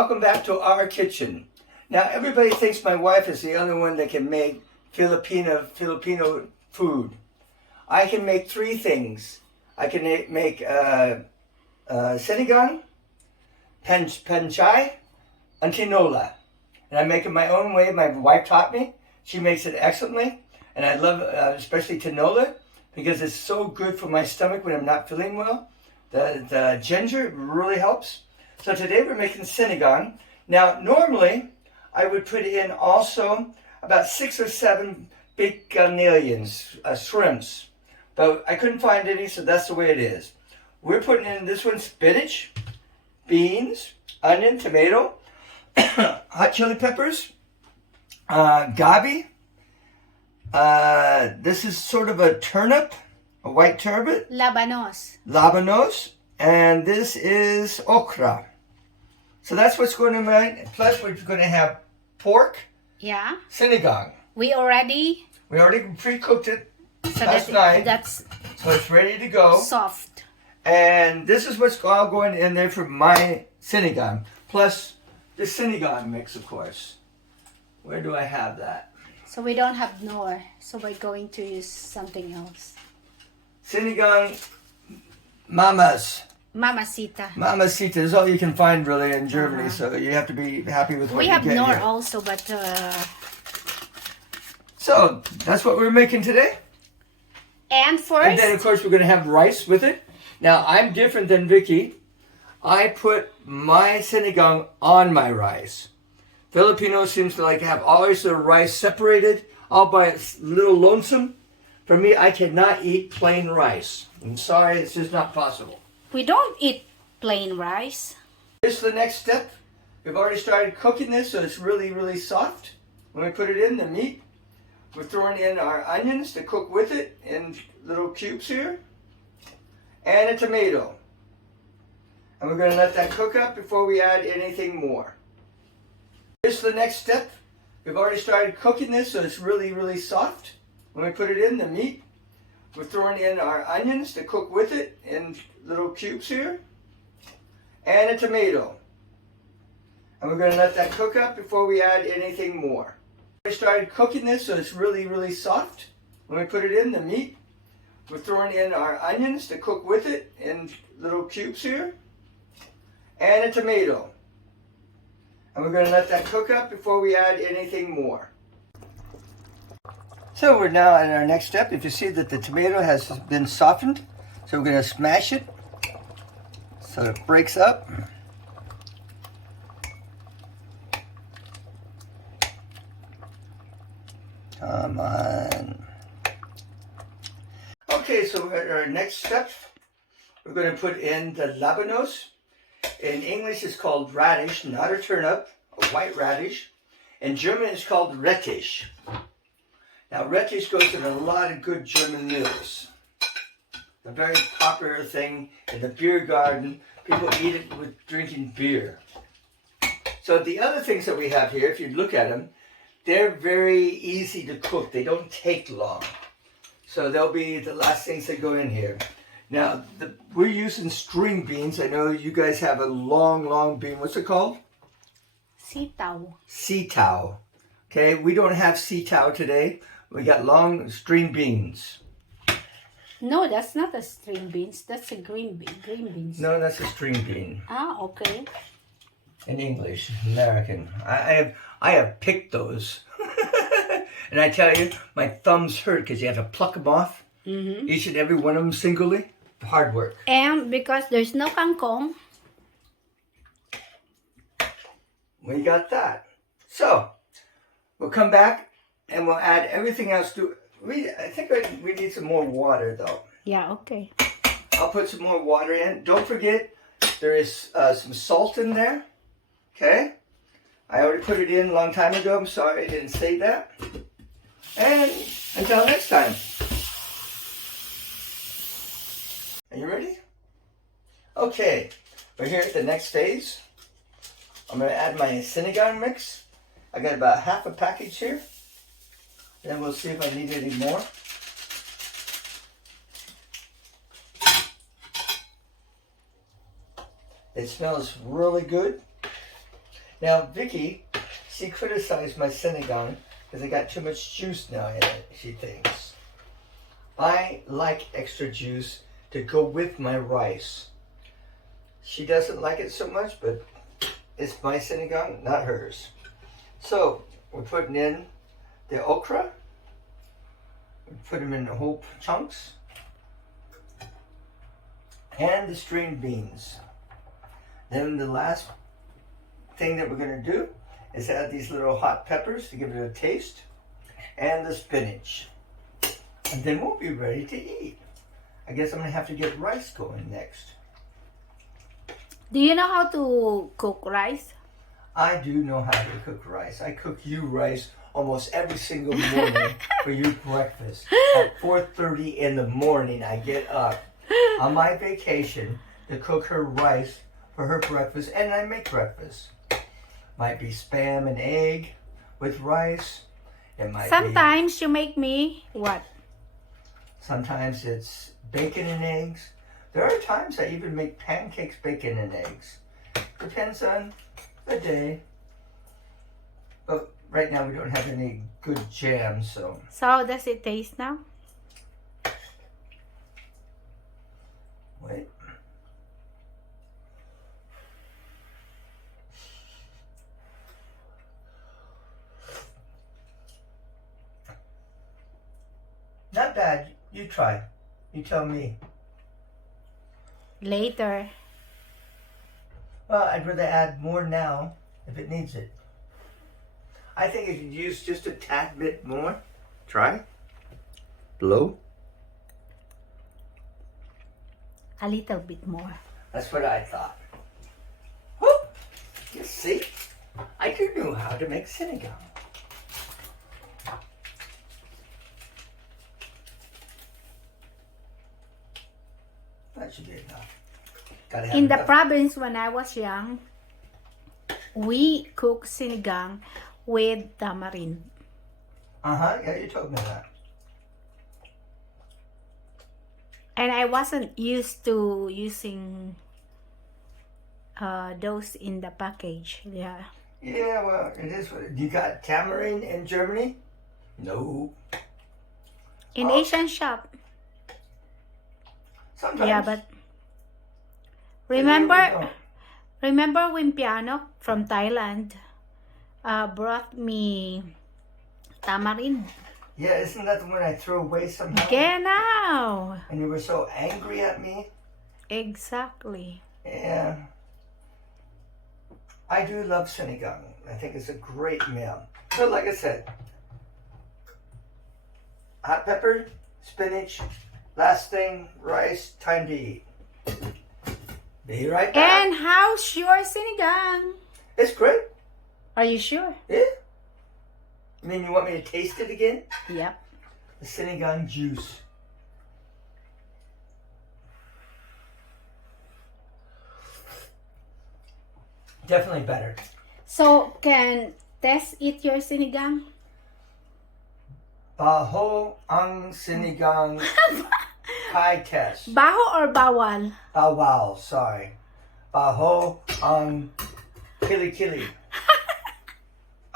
Welcome back to our kitchen. Now everybody thinks my wife is the only one that can make Filipino food. I can make three things. I can make sinigang, panchay, and tinola. And I make it my own way. My wife taught me. She makes it excellently. And I love especially tinola because it's so good for my stomach when I'm not feeling well. The ginger really helps. So today we're making sinigang. Now normally I would put in also about 6 or 7 big shrimps. But I couldn't find any, so that's the way it is. We're putting in this one spinach, beans, onion, tomato, hot chili peppers, gabi. This is sort of a turnip, a white turnip. Labanos. And this is okra. So that's what's going to be. Plus we're going to have pork. Yeah. Sinigang. We already pre-cooked it so last night. That's so it's ready to go. Soft. And this is what's all going in there for my sinigang. Plus the sinigang mix, of course. Where do I have that? So we don't have nor. So we're going to use something else. Sinigang Mamacita. Mamacita is all you can find really in Germany, so you have to be happy with what you get. We have nor here. also, but... So, that's what we're making today. And first... And then, of course, we're going to have rice with it. Now, I'm different than Vicky. I put my sinigang on my rice. Filipinos seems to like to have always their rice separated, all by its little lonesome. For me, I cannot eat plain rice. I'm sorry, it's just not possible. We don't eat plain rice. Here's the next step. We've already started cooking this, so it's really, really soft. When we put it in, the meat, we're throwing in our onions to cook with it in little cubes here, and a tomato. And we're going to let that cook up before we add anything more. Here's the next step. We've already started cooking this, so it's really, really soft. When we put it in, the meat, we're throwing in our onions to cook with it in little cubes here, and a tomato. And we're going to let that cook up before we add anything more. We started cooking this, so it's really, really soft. When we put it in, the meat, we're throwing in our onions to cook with it in little cubes here, and a tomato. And we're going to let that cook up before we add anything more. So we're now at our next step. If you see that the tomato has been softened, so we're going to smash it so it breaks up. Come on. Okay, so at our next step, we're going to put in the labanos. In English, it's called radish, not a turnip, a white radish. In German, it's called Rettich. Now, Rettich goes in a lot of good German meals. A very popular thing in the beer garden. People eat it with drinking beer. So the other things that we have here, if you look at them, they're very easy to cook. They don't take long. So they'll be the last things that go in here. Now, we're using string beans. I know you guys have a long bean. What's it called? Sitaw. Sitaw. Okay, we don't have sitaw today. We got long string beans. No, that's not a string beans. That's a green beans. No, that's a string bean. Ah, okay. In English, American. I have picked those. And I tell you, my thumbs hurt because you have to pluck them off. Mm-hmm. Each and every one of them singly. Hard work. And because there's no kangkong. We got that. So, we'll come back and we'll add everything else to it. I think we need some more water though. Yeah, okay. I'll put some more water in. Don't forget, there is some salt in there. Okay? I already put it in a long time ago. I'm sorry I didn't say that. And until next time. Are you ready? Okay. We're here at the next phase. I'm going to add my sinigang mix. I got about half a package here. Then we'll see if I need any more. It smells really good. Now, Vicky, she criticized my sinigang because I got too much juice now in it, she thinks. I like extra juice to go with my rice. She doesn't like it so much, but it's my sinigang, not hers. So, we're putting in the okra. We put them in whole chunks. And the string beans. Then the last thing that we're going to do is add these little hot peppers to give it a taste. And the spinach. And then we'll be ready to eat. I guess I'm going to have to get rice going next. Do you know how to cook rice? I do know how to cook rice. I cook you rice almost every single morning for your breakfast. At 4:30 in the morning, I get up on my vacation to cook her rice for her breakfast, and I make breakfast. Might be spam and egg with rice. It might Sometimes you make me what? Sometimes it's bacon and eggs. There are times I even make pancakes, bacon, and eggs. Depends on the day. But right now we don't have any good jam, so. So how does it taste now? Wait. Not bad. You try. You tell me. Later. Well, I'd rather add more now if it needs it. I think you could use just a tad bit more. Try. Blow. A little bit more. That's what I thought. Whoop! You see? I do know how to make sinigang. That should be enough. Gotta have In the enough. province when I was young, we cook sinigang with tamarind. Yeah, you told me that. And I wasn't used to using those in the package. Yeah. Yeah, well, it is what you got. Tamarind in Germany? No. In Asian shop. Sometimes. Yeah, but Here we remember go. remember when Piano from Thailand brought me tamarind? Yeah, isn't that the one I threw away somehow? Genau. And you were so angry at me? Exactly. Yeah. I do love sinigang. I think it's a great meal. So like I said, hot pepper, spinach, last thing, rice, time to eat. Be right back. And how's your sinigang? It's great. Are you sure? Yeah. I mean, you want me to taste it again? Yep. The sinigang juice. Definitely better. So, can Tess eat your sinigang? Baho ang sinigang Kai test. Baho or bawal? Wow, sorry. Baho ang kili.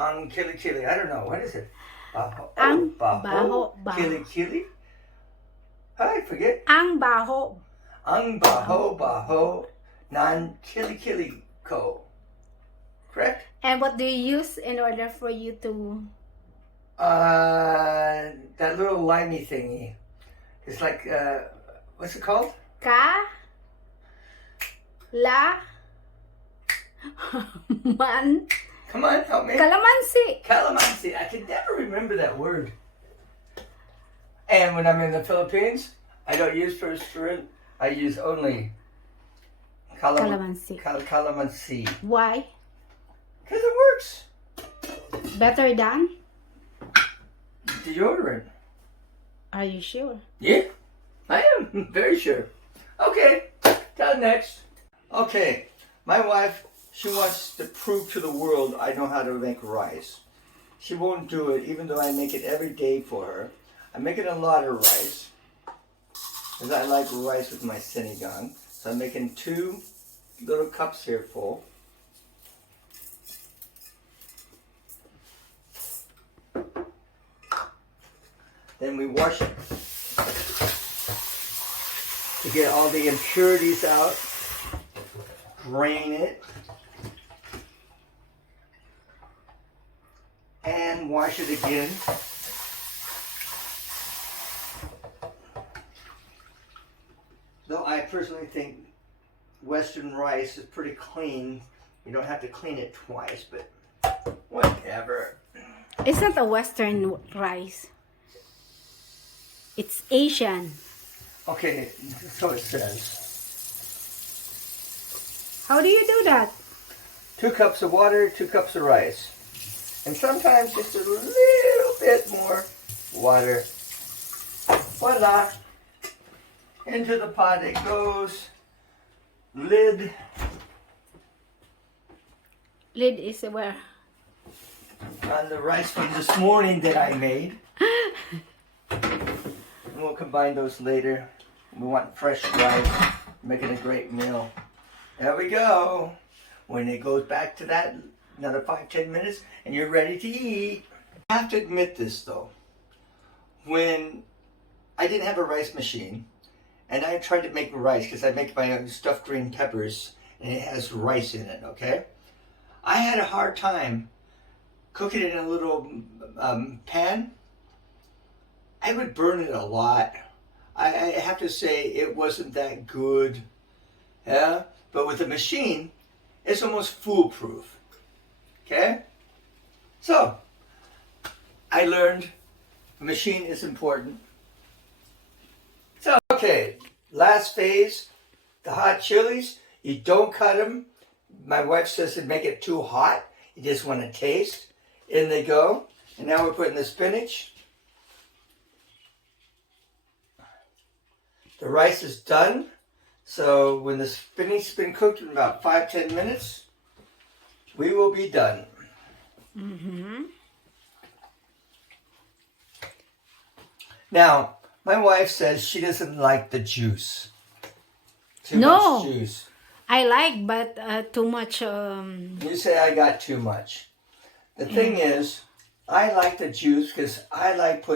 Ang kili. I don't know. What is it? Baho. Ang baho. baho. Kili. I forget. Ang baho. Ang baho. Nan kili ko. Correct? And what do you use in order for you to... That little limey thingy. It's like, what's it called? Man. Come on, help me. Calamansi. Calamansi. I can never remember that word. And when I'm in the Philippines, I don't use first fruit. I use only Calamansi. Calamansi. Why? Because it works. Better than? Deodorant. Are you sure? Yeah, I am very sure. Okay, till next. Okay, my wife, she wants to prove to the world I know how to make rice. She won't do it, even though I make it every day for her. I'm making a lot of rice, because I like rice with my sinigang. So I'm making 2 little cups here full. Then we wash it to get all the impurities out. Drain it. And wash it again. Though I personally think Western rice is pretty clean. You don't have to clean it twice, but whatever. It's not a Western rice. It's Asian. Okay, so it says. How do you do that? 2 cups of water, 2 cups of rice. And sometimes just a little bit more water. Voila. Into the pot it goes. Lid. Lid is where? On the rice from this morning that I made. And we'll combine those later. We want fresh rice. Making a great meal. There we go. When it goes back to that, another 5-10 minutes, and you're ready to eat. I have to admit this though. When I didn't have a rice machine, and I tried to make rice, because I make my own stuffed green peppers, and it has rice in it, okay? I had a hard time cooking it in a little pan. I would burn it a lot. I have to say it wasn't that good. Yeah? But with the machine, it's almost foolproof. Okay? So, I learned the machine is important. So, okay, last phase, the hot chilies. You don't cut them. My wife says to make it too hot. You just want to taste. In they go. And now we're putting the spinach. The rice is done. So when the spinach has been cooked in about 5-10 minutes, we will be done. Mm-hmm. Now, my wife says she doesn't like the juice. Too No. much juice. I like, but too much. You say I got too much. The thing is, I like the juice because I like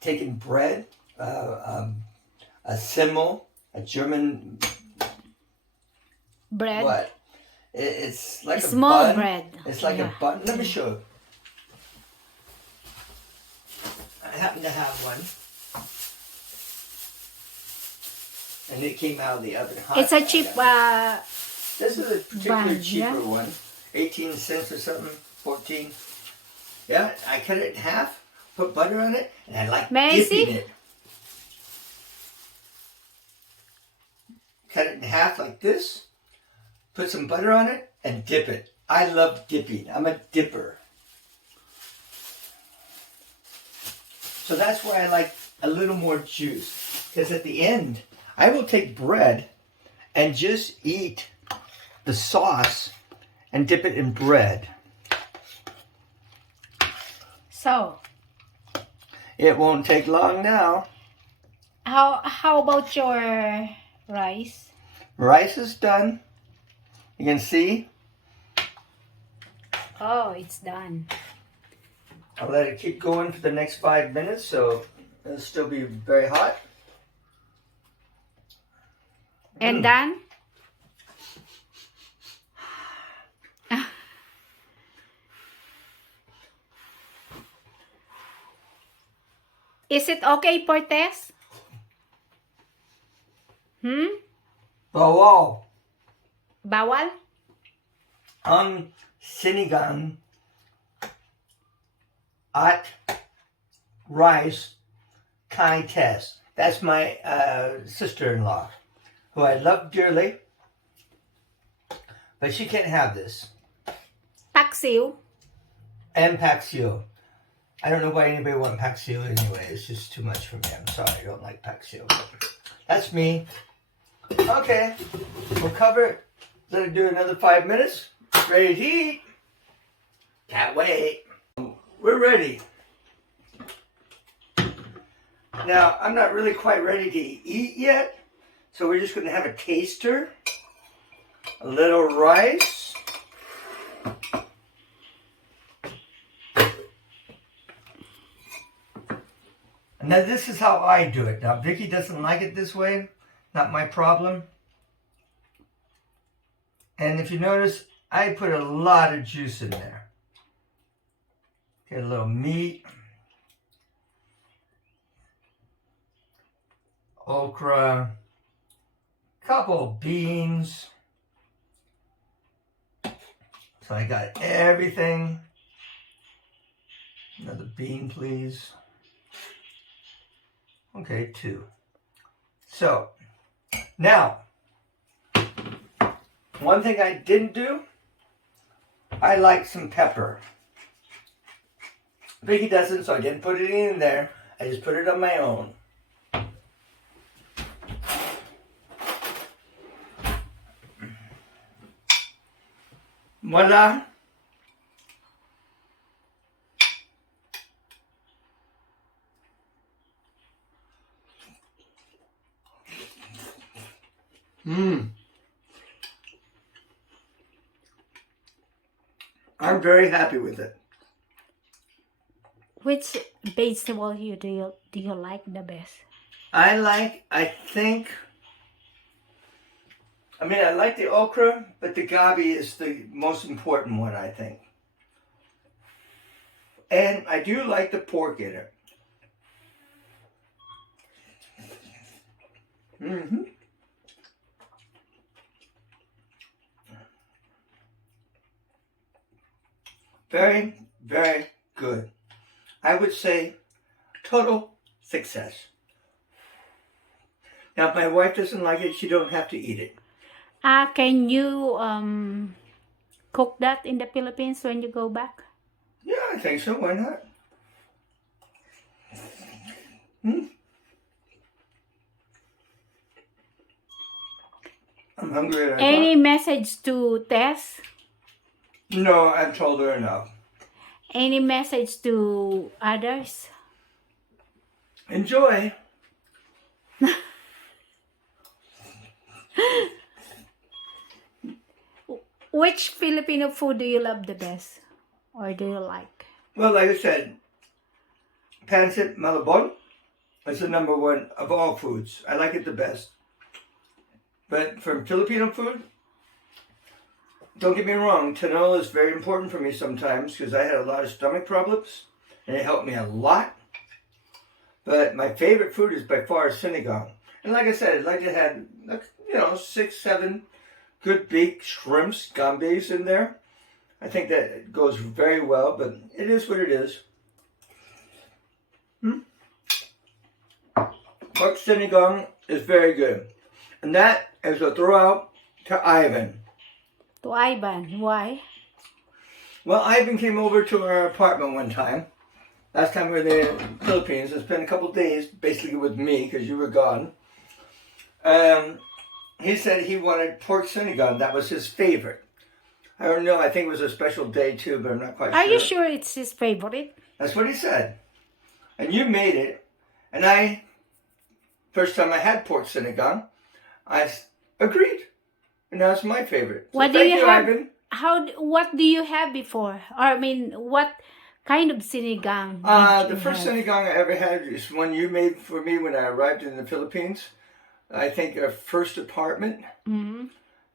taking bread, a Simmel, a German bread. What? It's like a small bun. bread. It's like Yeah. a bun. Let me show you. I happen to have one. And it came out of the oven hot. It's a cheap. This is a particularly bun, cheaper yeah. one. 18 cents or something. 14. Yeah, I cut it in half, put butter on it, and I like May I dipping see? it. Cut it in half like this, put some butter on it, and dip it. I love dipping. I'm a dipper. So that's why I like a little more juice. Because at the end, I will take bread and just eat the sauce and dip it in bread. So, It won't take long now. how about your rice? Rice is done. You can see. Oh, it's done. I'll let it keep going for the next 5 minutes, so it'll still be very hot. And done? Is it okay for test? Bawal Bawal? ang sinigang at rice kind test. That's my sister-in-law, who I love dearly, but she can't have this. Paksiw? And Paxio. I don't know why anybody wants Paxio anyway. It's just too much for me. I'm sorry, I don't like Paxio. That's me. Okay, we'll cover it. Let it do another 5 minutes. Ready to eat. Can't wait. We're ready. Now, I'm not really quite ready to eat yet, so we're just going to have a taster. A little rice. And then this is how I do it. Now, Vicky doesn't like it this way. Not my problem. And if you notice, I put a lot of juice in there. Get a little meat. Okra. Couple beans. So I got everything. Another bean, please. Okay, 2. So, now, one thing I didn't do, I like some pepper. Vicky doesn't, so I didn't put it in there. I just put it on my own. Voila. I'm very happy with it. Which vegetable do you like the best? I like the okra, but the gabi is the most important one, I think. And I do like the pork in it. Very, very good. I would say total success. Now, if my wife doesn't like it, she don't have to eat it. Can you cook that in the Philippines when you go back? Yeah, I think so. Why not? I'm hungry. Any message to Tess? No, I've told her enough. Any message to others? Enjoy. Which Filipino food do you love the best? Or do you like? Well, like I said, pancit malabon is the number one of all foods. I like it the best. But for Filipino food, don't get me wrong, tinola is very important for me sometimes because I had a lot of stomach problems and it helped me a lot. But my favorite food is by far sinigang. And like I said, I'd like to have, 6, 7 good baked shrimps, gambes in there. I think that goes very well, but it is what it is. Pork sinigang is very good. And that is a throw-out to Ivan. To Ivan, why? Well, Ivan came over to our apartment one time. Last time we were there in the Philippines, and spent a couple of days basically with me because you were gone. He said he wanted pork sinigang. That was his favorite. I don't know. I think it was a special day too, but I'm not quite sure. Are you sure it's his favorite? That's what he said. And you made it. And first time I had pork sinigang, I agreed. And now it's my favorite. So What do thank you you, have? Ivan. What do you have before? Or I mean, what kind of sinigang? The first sinigang I ever had is one you made for me when I arrived in the Philippines. I think our first apartment. Mm-hmm.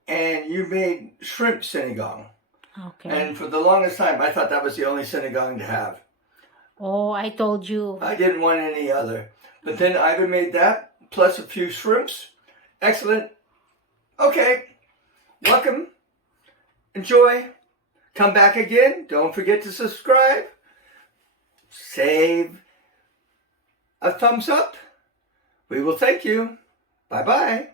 And you made shrimp sinigang. Okay. And for the longest time, I thought that was the only sinigang to have. Oh, I told you. I didn't want any other. But then Ivan made that, plus a few shrimps. Excellent. Okay. Welcome. Enjoy. Come back again. Don't forget to subscribe. Save a thumbs up. We will thank you. Bye-bye.